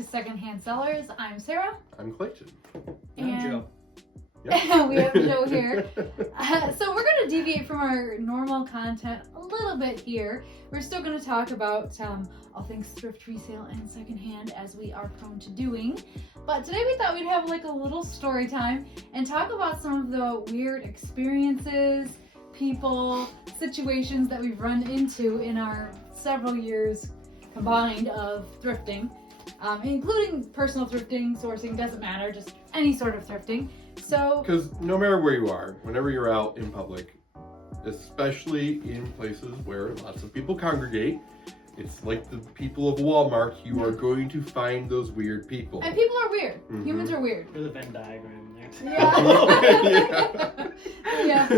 to Secondhand Sellers. I'm Sarah. I'm Klayton. And I'm Joe. Yep. we have Joe here. So we're going to deviate from our normal content a little bit here. We're still going to talk about all things thrift, resale, and secondhand as we are prone to doing. But today we thought we'd have like a little story time and talk about some of the weird experiences, people, situations that we've run into in our several years combined of thrifting, including personal thrifting, sourcing, doesn't matter, just any sort of thrifting. So, Because no matter where you are, whenever you're out in public, especially in places where lots of people congregate, it's like the people of Walmart, you are going to find those weird people. and people are weird. Mhm. Humans are weird. There's a Venn diagram there. Yeah. Yeah.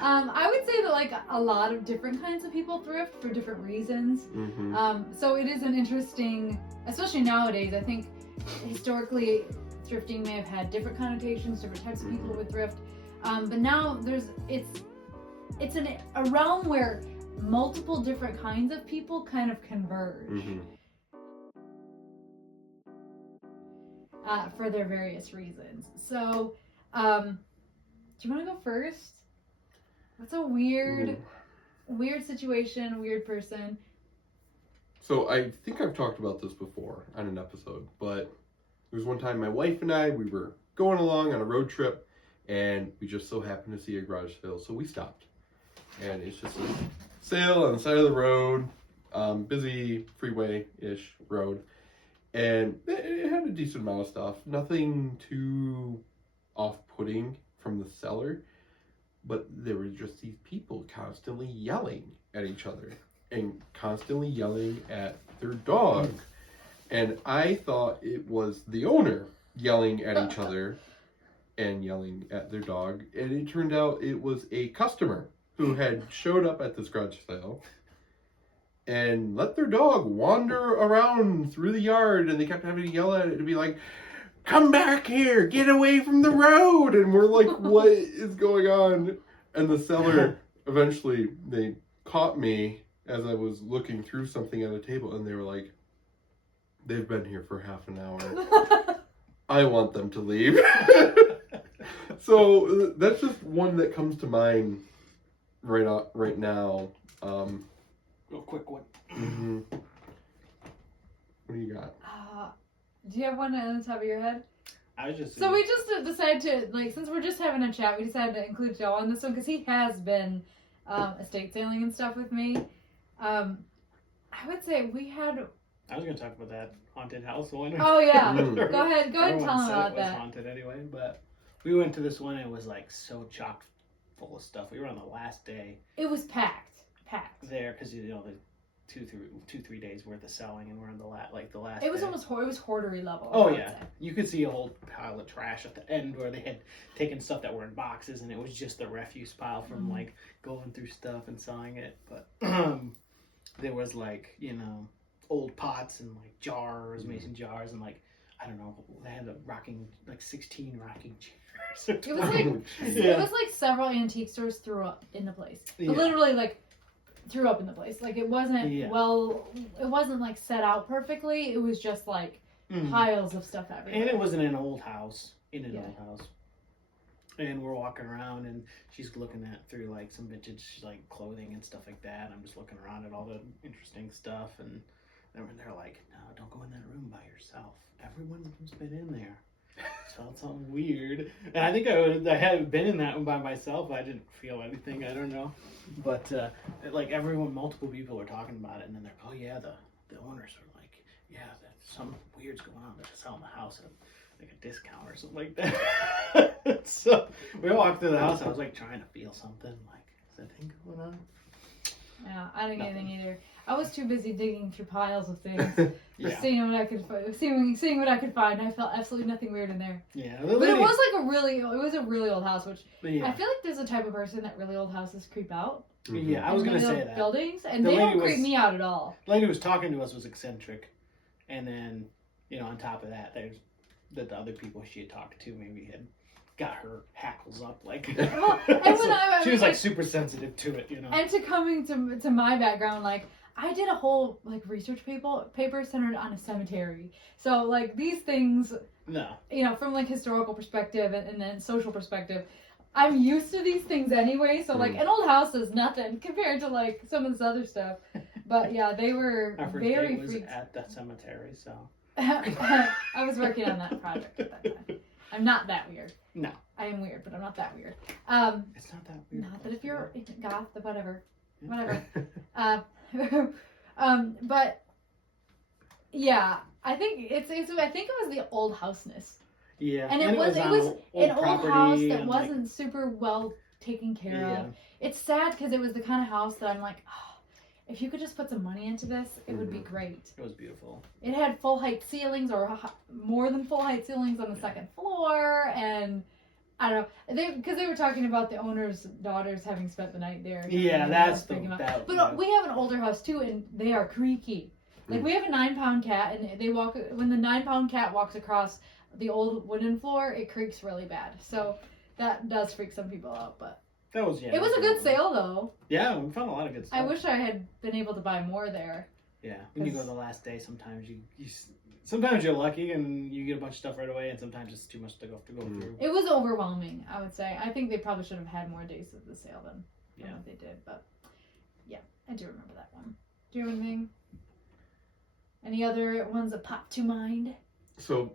I would say that like a lot of different kinds of people thrift for different reasons. Mhm. So it is an interesting, especially nowadays. I think historically thrifting may have had different connotations, different types of people would thrift. But now it's a realm where multiple different kinds of people kind of converge Mhm. for their various reasons. So, do you want to go first? What's a weird situation, weird person? So I think I've talked about this before on an episode, but there was one time my wife and I, we were going along on a road trip, and we just so happened to see a garage sale, so we stopped. And it's just a sale on the side of the road, busy freeway-ish road, and it had a decent amount of stuff. Nothing too off-putting from the seller, but there were just these people constantly yelling at each other and constantly yelling at their dog. And I thought it was the owner yelling at each other and yelling at their dog. And it turned out it was a customer who had showed up at this garage sale and let their dog wander around through the yard. And they kept having to yell at it and be like, "Come back here, get away from the road." And we're like, what is going on? And the seller, eventually, they caught me as I was looking through something at a table, and they were like, "They've been here for half an hour. I want them to leave." So that's just one that comes to mind right now. Real quick one. Mm-hmm. What do you got? Do you have one on the top of your head? I was just So we just decided to, like, since we're just having a chat, we decided to include Joe on this one because he has been estate sailing and stuff with me. I would say we had... I was gonna talk about that haunted house one. Oh, yeah. Mm. Go ahead and Everyone tell him said about it was that. haunted anyway, but we went to this one and it was like so chock full of stuff. We were on the last day It was packed. there because the 2-3 days worth of selling, and we're on the last It was day. almost it was hoardery level. Oh I would yeah, say. you could see a whole pile of trash at the end where they had taken stuff that were in boxes, and it was just the refuse pile from like going through stuff and selling it. But there was like old pots and like jars, mason jars, and like I don't know, they had 16 rocking chairs. It was like it was like several antique stores threw up in the place. But Yeah. literally like threw up in the place. Like it wasn't Yeah. it wasn't like set out perfectly. It was just like piles of stuff everywhere. And it was in an old house. Yeah. Old house. And we're walking around, and she's looking through like some vintage like clothing and stuff like that. I'm just looking around at all the interesting stuff, and they're like, "No, don't go in that room by yourself. Everyone's been in there." Felt something weird, and I think I had been in that one by myself. I didn't feel anything. I don't know, but like multiple people were talking about it, and then they're like, "Oh yeah, the owners were like, yeah, something weird's going on. They're selling the house at like a discount or something like that." So we walked through the house. I was like trying to feel something. Like, is that thing going on? Yeah, I didn't get anything either. I was too busy digging through piles of things, Yeah. seeing what I could find. Seeing what I could find. I felt absolutely nothing weird in there. Yeah, But it was like a really old house, which yeah. I feel like there's a type of person that really old houses creep out. Yeah, I was gonna Really say old that. buildings, and The they don't lady creep was- me out at all. The lady who was talking to us was eccentric, and then on top of that, there's the other people she had talked to maybe had got her hackles up like. Well, and when So I she was like like super sensitive to it, And to coming to my background, like I did a whole like research paper centered on a cemetery. So like these things, No. you know, from like historical perspective and then social perspective, I'm used to these things anyway. So like an old house is nothing compared to like some of this other stuff. But yeah, they were Our first very date was freaked. at the cemetery, so. I was working on that project at that time. I'm not that weird. No. I am weird, but I'm not that weird. It's not that weird. Not that if you're goth, whatever. Yeah. But yeah, I think I think it was the old houseness, Yeah. and it was on an old property house that and, wasn't super well taken care Yeah. of. It's sad because it was the kind of house that I'm like, oh, if you could just put some money into this, it would be great. It was beautiful. It had full height ceilings or more than full height ceilings on the second floor, and I don't know, because they were talking about the owner's daughters having spent the night there. Yeah, that's the. But we have an older house too, and they are creaky. Like we have a 9-pound cat, and they walk when the 9-pound cat walks across the old wooden floor, it creaks really bad. So that does freak some people out. But That was it was a good sale though. Yeah, we found a lot of good stuff. I wish I had been able to buy more there. Yeah, when you go the last day, sometimes sometimes you're lucky and you get a bunch of stuff right away, and sometimes it's too much to go through. It was overwhelming, I would say. I think they probably should have had more days of the sale than what they did. But yeah, I do remember that one. Do you have anything? Any other ones that pop to mind? So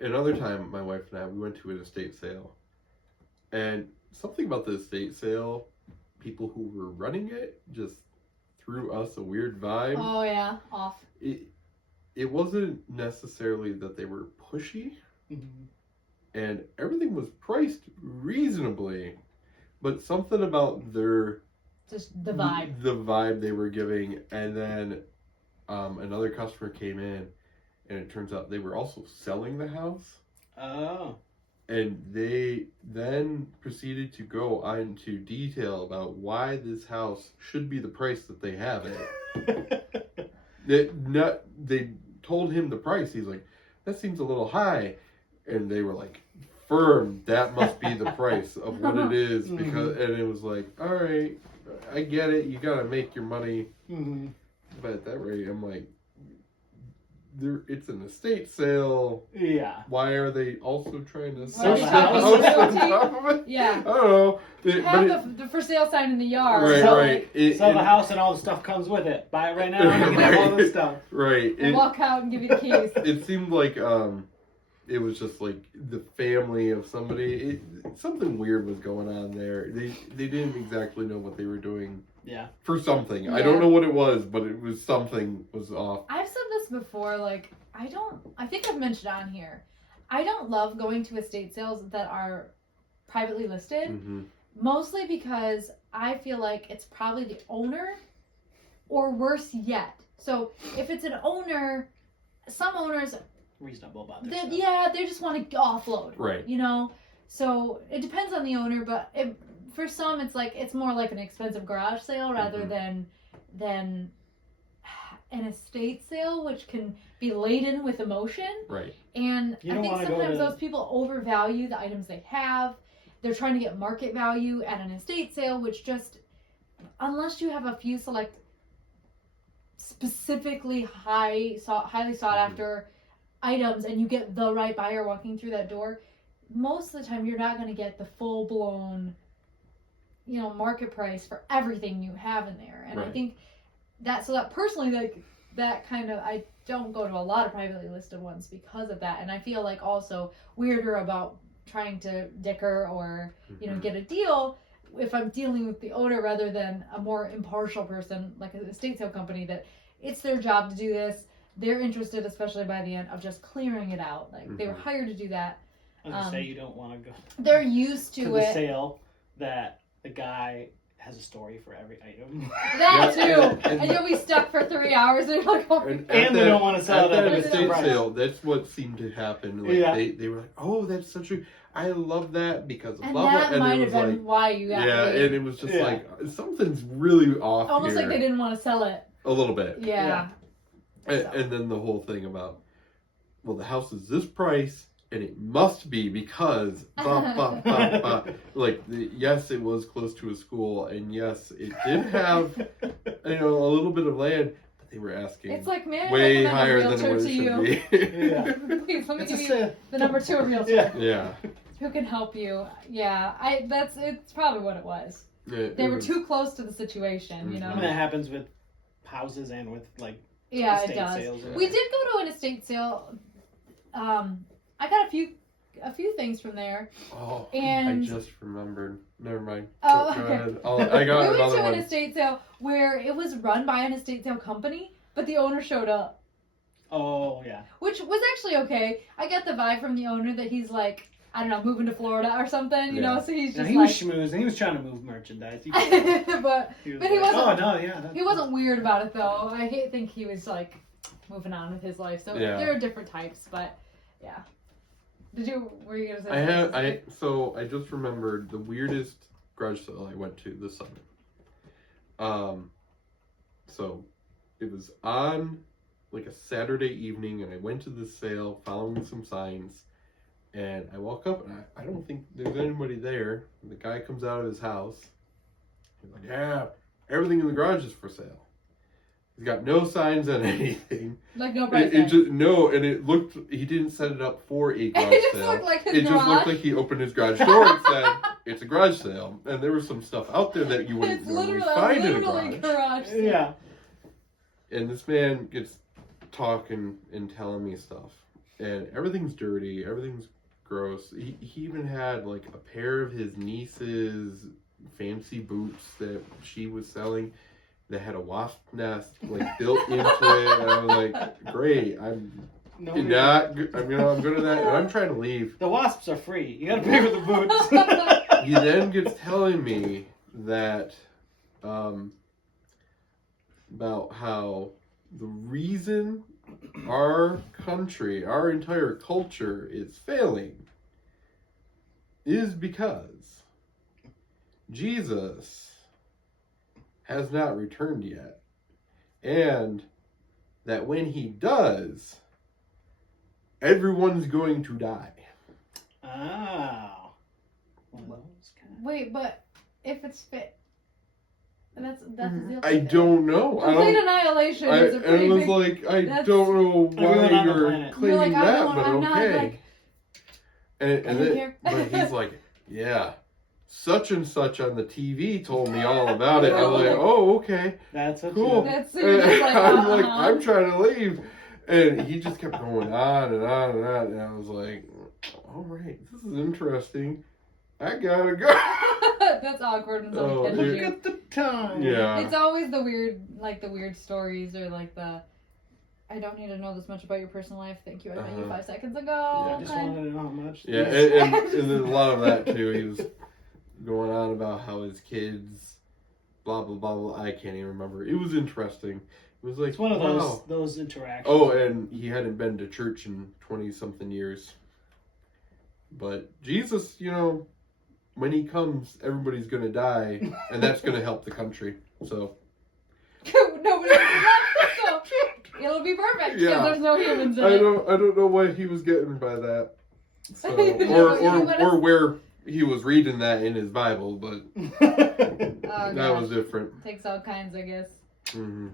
another time, my wife and I, we went to an estate sale, and something about the estate sale, people who were running it just threw us a weird vibe. Oh yeah, off. It wasn't necessarily that they were pushy, and everything was priced reasonably, but something about just the vibe they were giving, and then another customer came in, and it turns out they were also selling the house. Oh. And they then proceeded to go into detail about why this house should be the price that they have it. They told him the price. He's like, that seems a little high. And they were like, firm, that must be the price of what it is. And it was like, all right, I get it. You got to make your money. But at that rate, I'm like, it's an estate sale. Yeah. Why are they also trying to sell the house on top of it? Yeah. I don't know. Have the for sale sign in the yard. Right. Sell the house and all the stuff comes with it. Buy it right now and you can have all this stuff. Right. We'll walk out and give you the keys. It seemed like it was just like the family of somebody. Something weird was going on there. They didn't exactly know what they were doing. Yeah. For something. Yeah. I don't know what it was, but it was something was off. I've said this before, like, I think I've mentioned on here, I don't love going to estate sales that are privately listed, mostly because I feel like it's probably the owner, or worse yet. So if it's an owner, some owners reasonable about their stuff. Yeah, they just want to offload. Right. You know? So it depends on the owner, but for some it's more like an expensive garage sale rather than an estate sale, which can be laden with emotion. Right. And I think sometimes those people overvalue the items they have. They're trying to get market value at an estate sale, which just, unless you have a few select specifically highly sought after items and you get the right buyer walking through that door, most of the time you're not going to get the full blown, market price for everything you have in there. And I think that personally, that kind of, I don't go to a lot of privately listed ones because of that. And I feel like also weirder about trying to dicker or, get a deal if I'm dealing with the owner rather than a more impartial person like an estate sale company that it's their job to do this. They're interested, especially by the end, of just clearing it out. Like they were hired to do that. I was gonna say you don't want to go. They're used to the sale that the guy has a story for every item. That too, and you'll be stuck for 3 hours. And you're like, oh. And they don't want to sell at it that at estate price. sale. That's what seemed to happen. Like they were like, "Oh, that's such a. I love that because of and blah blah." That might have been why you got paid. And it was just like something's really off. Almost here. like they didn't want to sell it. A little bit. Yeah. And then the whole thing about, well, the house is this price, and it must be because like yes, it was close to a school, and yes, it did have a little bit of land, but they were asking It's like, man, way I higher recommend a than what realtor it to should be. Yeah. Please, let me It's give a you sale. the number 2 realtor. Yeah. Yeah. Who can help you? Yeah, it's probably what it was. They were too close to the situation, you know. I mean, that happens with houses and with like Yeah, it estate does. sales. We did go to an estate sale. I got a few things from there. Oh, And I just remembered. Never mind. Oh, Go okay. ahead. I got we went another to one. an estate sale where it was run by an estate sale company, but the owner showed up, Oh yeah. which was actually okay. I got the vibe from the owner that he's like, I don't know, moving to Florida or something, you know. So he's And just he like, was schmoozing. He was trying to move merchandise. He, but he was but he like, wasn't. Oh no, yeah. He wasn't weird about it though. I think he was like moving on with his life. So Yeah. there are different types, but yeah. Were you gonna say? So I just remembered the weirdest garage sale I went to this summer. So it was on like a Saturday evening, and I went to this sale following some signs, and I walk up, and I don't think there's anybody there. And the guy comes out of his house. He's like, yeah, everything in the garage is for sale. He's got no signs on anything. Like no price It tag. just and it looked. He didn't set it up for a garage It just sale. looked like his It just garage. looked like he opened his garage door and said, "It's a garage sale," and there was some stuff out there that you wouldn't It's normally literally find in a literally garage. sale. Yeah. And this man gets talking and telling me stuff, and everything's dirty, everything's gross. He even had like a pair of his niece's fancy boots that she was selling that had a wasp nest like built into it. And I was like, great, I'm No. not good. I'm good at that, and I'm trying to leave. The wasps are free. You gotta pay for the boots. He then gets telling me that about how the reason our country, our entire culture is failing is because Jesus has not returned yet. And that when he does, everyone's going to die. Oh. Well, it's kind Wait, but if it's fit, that's the I don't know. Complete annihilation is a And pretty it was big. like, I that's- don't know Everyone why on the you're planet. claiming You're like, I that, don't- but I'm not, okay. like- and I don't then, care. but he's like, yeah, such and such on the TV told me all about it. I'm like, oh, okay, That's what cool. That's And just like, I'm like, uh-huh. I'm trying to leave, and he just kept going on and on and on, and I was like, all right, this is interesting. I gotta go. That's awkward when Oh, someone catches Look you. at the time. Yeah. It's always the weird stories or like the, I don't need to know this much about your personal life. Thank you. I met you 5 seconds ago. Yeah. I just kind wanted to know how much. Yeah, and there's a lot of that too. He was going on about how his kids, blah blah blah blah. I can't even remember. It was interesting. It was like, It's one of wow. those interactions. Oh, and he hadn't been to church in 20-something years. But Jesus, when he comes, everybody's gonna die, and that's gonna help the country. So Nobody so it'll be perfect because Yeah. there's no humans in I it. don't know what he was getting by that. So, You or where he was reading that in his Bible, but Oh, that gosh. was different. Takes all kinds, I guess. Hmm.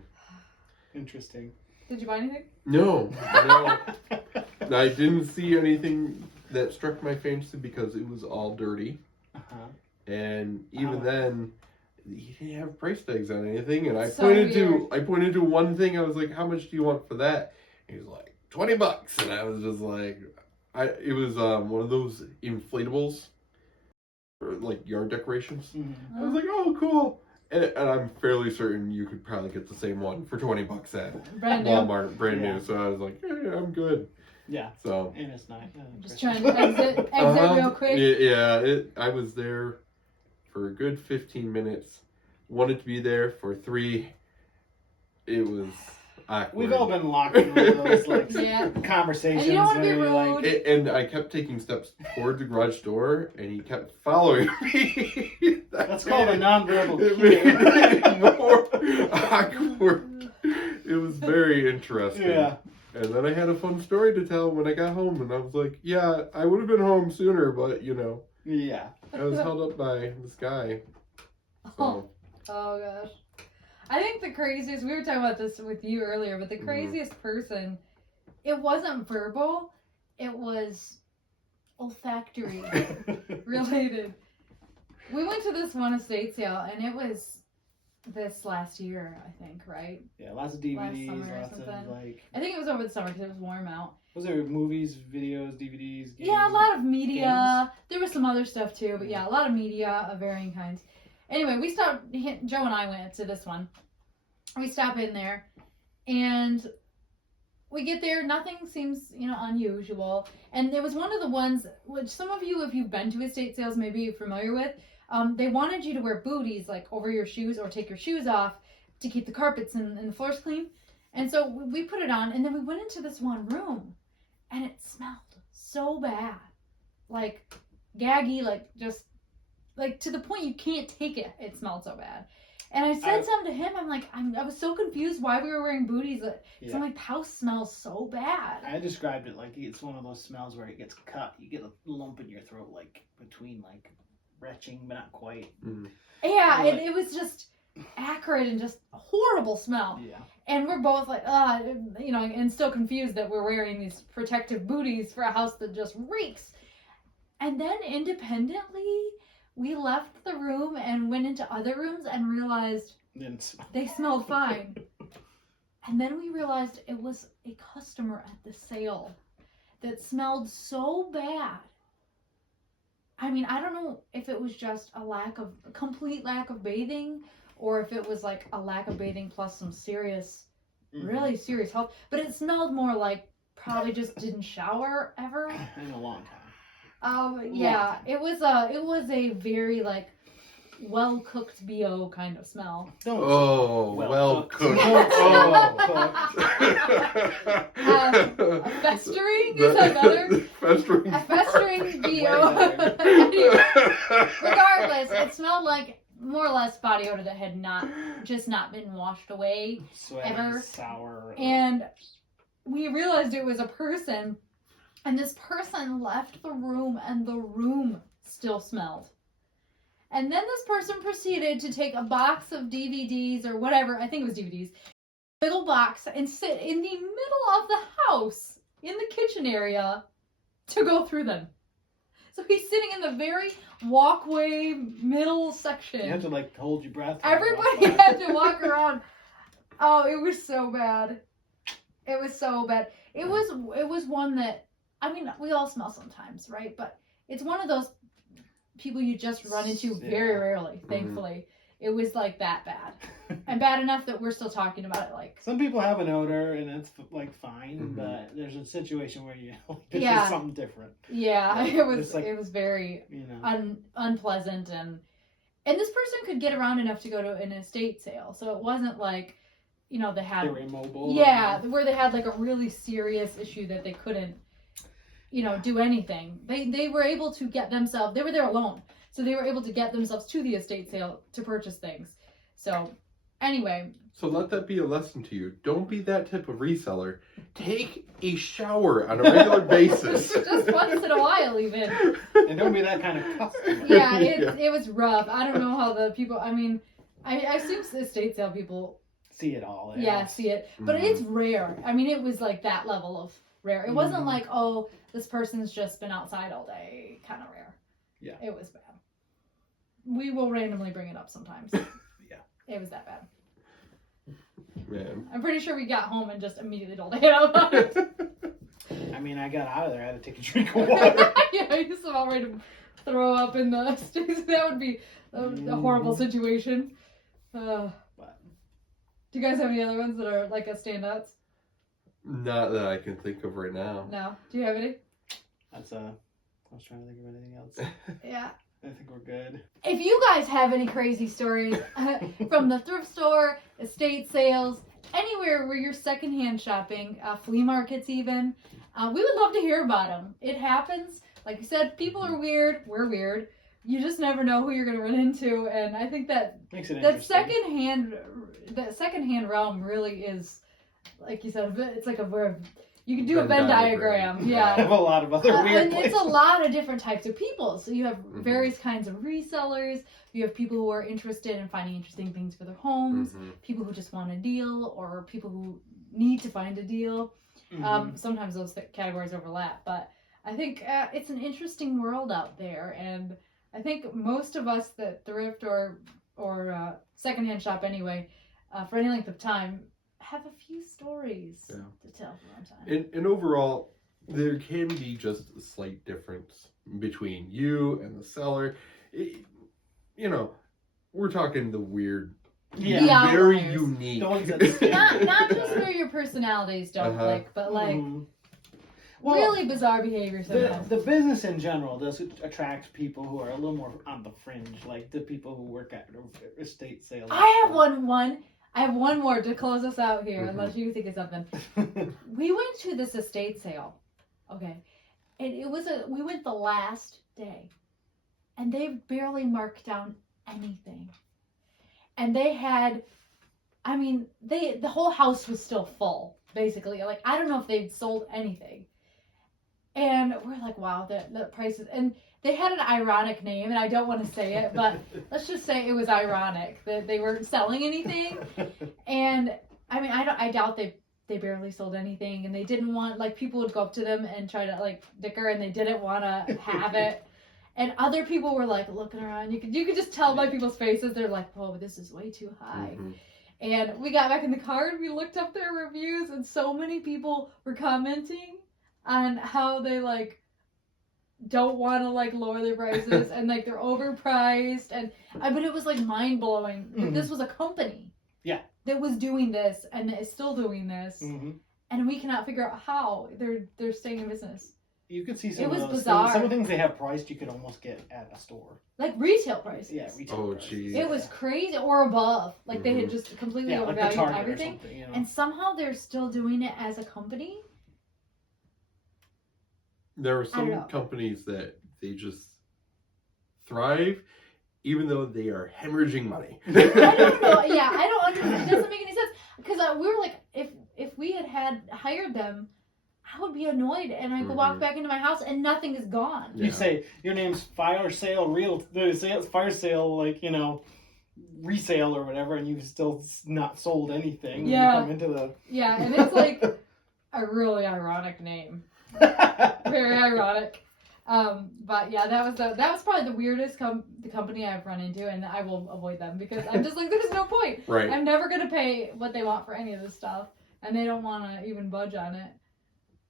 Interesting. Did you buy anything? No. I didn't see anything that struck my fancy because it was all dirty. Uh-huh. And even then, he didn't have price tags on anything. And I So pointed weird. to one thing. I was like, "How much do you want for that?" He was like, $20. And I was just like, it was one of those inflatables, or like yard decorations. Mm-hmm. I was like, "Oh, cool." And I'm fairly certain you could probably get the same one for $20 at Brand new. Walmart, brand Yeah. new. So I was like, "Yeah, I'm good." Yeah. So And it's not. Just trying to exit real quick. I was there for a good 15 minutes. Wanted to be there for 3. It was awkward. We've all been locked in one of those like Yeah. conversations. And you don't wanna where be you're like, rude. And I kept taking steps toward the garage door, and he kept following me. That's called a nonverbal It cue. made it more awkward. It was very interesting. Yeah. And then I had a fun story to tell when I got home, and I was like, yeah, I would have been home sooner, but, Yeah. I was held up by this guy. So. Oh gosh. I think the craziest, we were talking about this with you earlier, but the craziest person, it wasn't verbal, it was olfactory related. We went to this one estate sale, and it was this last year, I think, right? Yeah, lots of DVDs, summer or lots of something. like. I think it was over the summer because it was warm out. Was there movies, videos, DVDs? Games? Yeah, a lot of media. Games? There was some other stuff too, but yeah, a lot of media of varying kinds. Anyway, we stopped, Joe and I went to this one. We stop in there, and we get there, nothing seems, unusual. And it was one of the ones, which some of you, if you've been to estate sales, maybe you're familiar with, they wanted you to wear booties, like, over your shoes or take your shoes off to keep the carpets and the floors clean. And so we put it on, and then we went into this one room, and it smelled so bad. Like, gaggy, just to the point you can't take it. It smelled so bad. And I said something to him. I'm like, I was so confused why we were wearing booties. Yeah. I'm like, the house smells so bad. I described it like it's one of those smells where it gets cut. You get a lump in your throat, like between like retching, but not quite. Mm-hmm. Yeah, it was just acrid and just a horrible smell. Yeah. And we're both like, and still confused that we're wearing these protective booties for a house that just reeks. And then independently, we left the room and went into other rooms and realized they smelled fine. And then we realized it was a customer at the sale that smelled so bad. I mean, I don't know if it was just a complete lack of bathing, or if it was like a lack of bathing plus some serious, really serious health. But it smelled more like probably just didn't shower ever. In a long time. Yeah, it was a very like well-cooked BO kind of smell. Well cooked. Festering? Is that better? Festering. A festering BO. Anyway, regardless, it smelled like more or less body odor that had not been washed away. Sweaty, ever. sour. And we realized it was a person. And this person left the room, and the room still smelled. And then this person proceeded to take a box of DVDs or whatever, I think it was DVDs, big old box, and sit in the middle of the house, in the kitchen area, to go through them. So he's sitting in the very walkway middle section. You have to like hold your breath. Everybody had to walk around. Oh, it was so bad. It was so bad. It was one that, I mean, we all smell sometimes, right? But it's one of those people you just run into very rarely, thankfully. It was like that bad. And bad enough that we're still talking about it like... Some people have an odor and it's like fine, but there's a situation where this is something different. Yeah, it was very unpleasant, and this person could get around enough to go to an estate sale. So it wasn't like, they were immobile. Yeah, where they had like a really serious issue that they couldn't do anything. They were able to get themselves, they were there alone. So they were able to get themselves to the estate sale to purchase things. So anyway. So let that be a lesson to you. Don't be that type of reseller. Take a shower on a regular basis. Just once in a while even. And don't be that kind of customer. Yeah, it was rough. I don't know how the people, I mean, I assume estate sale people see it all. Yeah, see it. But it's rare. I mean, it was like that level of rare. It wasn't like, oh, this person's just been outside all day, kind of rare. Yeah. It was bad. We will randomly bring it up sometimes. Yeah. It was that bad. Man. I'm pretty sure we got home and just immediately told it about it. I mean, I got out of there. I had to take a drink of water. Yeah, I used to already throw up in the sticks. That would be a horrible situation. Do you guys have any other ones that are like a standouts? Not that I can think of right now. No. Do you have any? I was trying to think of anything else. Yeah. I think we're good. If you guys have any crazy stories from the thrift store, estate sales, anywhere where you're secondhand shopping, flea markets even, we would love to hear about them. It happens. Like you said, people are weird. We're weird. You just never know who you're going to run into, and I think that makes it that secondhand realm really is, like you said, it's like You can do a Venn diagram. I Yeah. have a lot of other weird And places. it's a lot of different types of people. So you have various kinds of resellers. You have people who are interested in finding interesting things for their homes. People who just want a deal, or people who need to find a deal. Sometimes those categories overlap, but I think it's an interesting world out there, and I think most of us that thrift or secondhand shop anyway, for any length of time, have a few stories to tell for our time. And overall, there can be just a slight difference between you and the seller. We're talking the weird, very unique. Not just where your personalities don't click, but like really bizarre behavior sometimes. The business in general does attract people who are a little more on the fringe, like the people who work at estate sales. I have one more to close us out here, unless you think of something. We went to this estate sale, okay, and we went the last day, and they barely marked down anything, and they had, the whole house was still full, basically. Like, I don't know if they'd sold anything, and we're like, wow, the prices, and they had an ironic name, and I don't want to say it, but let's just say it was ironic that they weren't selling anything. And I doubt they barely sold anything, and they didn't want, like, people would go up to them and try to like dicker, and they didn't want to have it. And other people were like looking around. You could just tell by people's faces, they're like, "Whoa, this is way too high." And we got back in the car and we looked up their reviews, and so many people were commenting on how they like don't want to like lower their prices and like they're overpriced, and but it was like mind blowing. This was a company that was doing this and is still doing this, and we cannot figure out how they're staying in business. You could see some it was of those bizarre. Things, some of the things they have priced you could almost get at a store, like retail prices. Yeah, retail prices. Geez. It was crazy, or above. Like they had just completely overvalued like everything, or and somehow they're still doing it as a company. There are some companies that they just thrive, even though they are hemorrhaging money. I don't know. Yeah, I don't understand. It doesn't make any sense, because we were like, if we had hired them, I would be annoyed, and I could walk back into my house and nothing is gone. You say your name's fire sale like resale or whatever, and you've still not sold anything. Yeah. When you come into Yeah, and it's like a really ironic name. Very ironic. But yeah, that was probably the weirdest the company I've run into, and I will avoid them because I'm just like, there's no point. Right. I'm never gonna pay what they want for any of this stuff, and they don't want to even budge on it.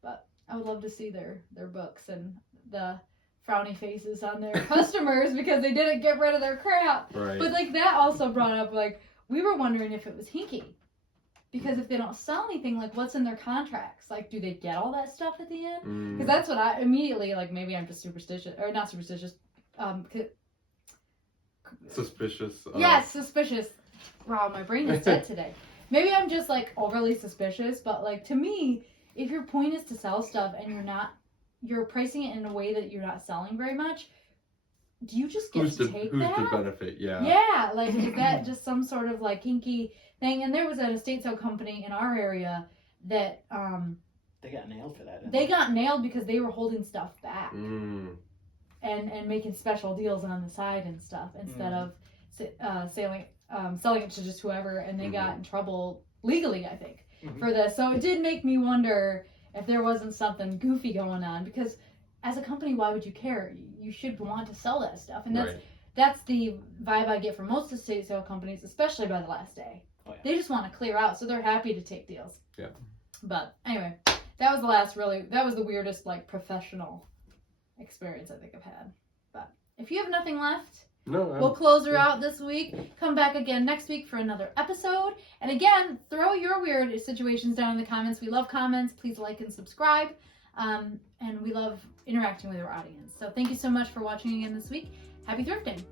But I would love to see their books and the frowny faces on their customers because they didn't get rid of their crap. Right. But like that also brought up, like, we were wondering if it was hinky. Because if they don't sell anything, like, what's in their contracts? Like, do they get all that stuff at the end? Because that's what I immediately, like, maybe I'm just superstitious, or not superstitious, suspicious. Yes, suspicious. Wow, my brain is dead today. Maybe I'm just, like, overly suspicious, but, like, to me, if your point is to sell stuff and you're pricing it in a way that you're not selling very much, do you just get to take that? Who's the benefit? Yeah. Yeah, like, is that just some sort of, like, hinky thing? And there was an estate sale company in our area that they got nailed for that. They got nailed because they were holding stuff back and making special deals on the side and stuff instead of selling it to just whoever, and they got in trouble legally, I think, for this. So it did make me wonder if there wasn't something goofy going on, because as a company, why would you care? You should want to sell that stuff, and that's the vibe I get from most estate sale companies, especially by the last day. Oh, yeah. They just want to clear out, so they're happy to take deals. Yeah. But anyway, that was the weirdest, like, professional experience I think I've had. But if you have nothing left, we'll close her out this week. Come back again next week for another episode. And again, throw your weird situations down in the comments. We love comments. Please like and subscribe. And we love interacting with our audience. So thank you so much for watching again this week. Happy thrifting.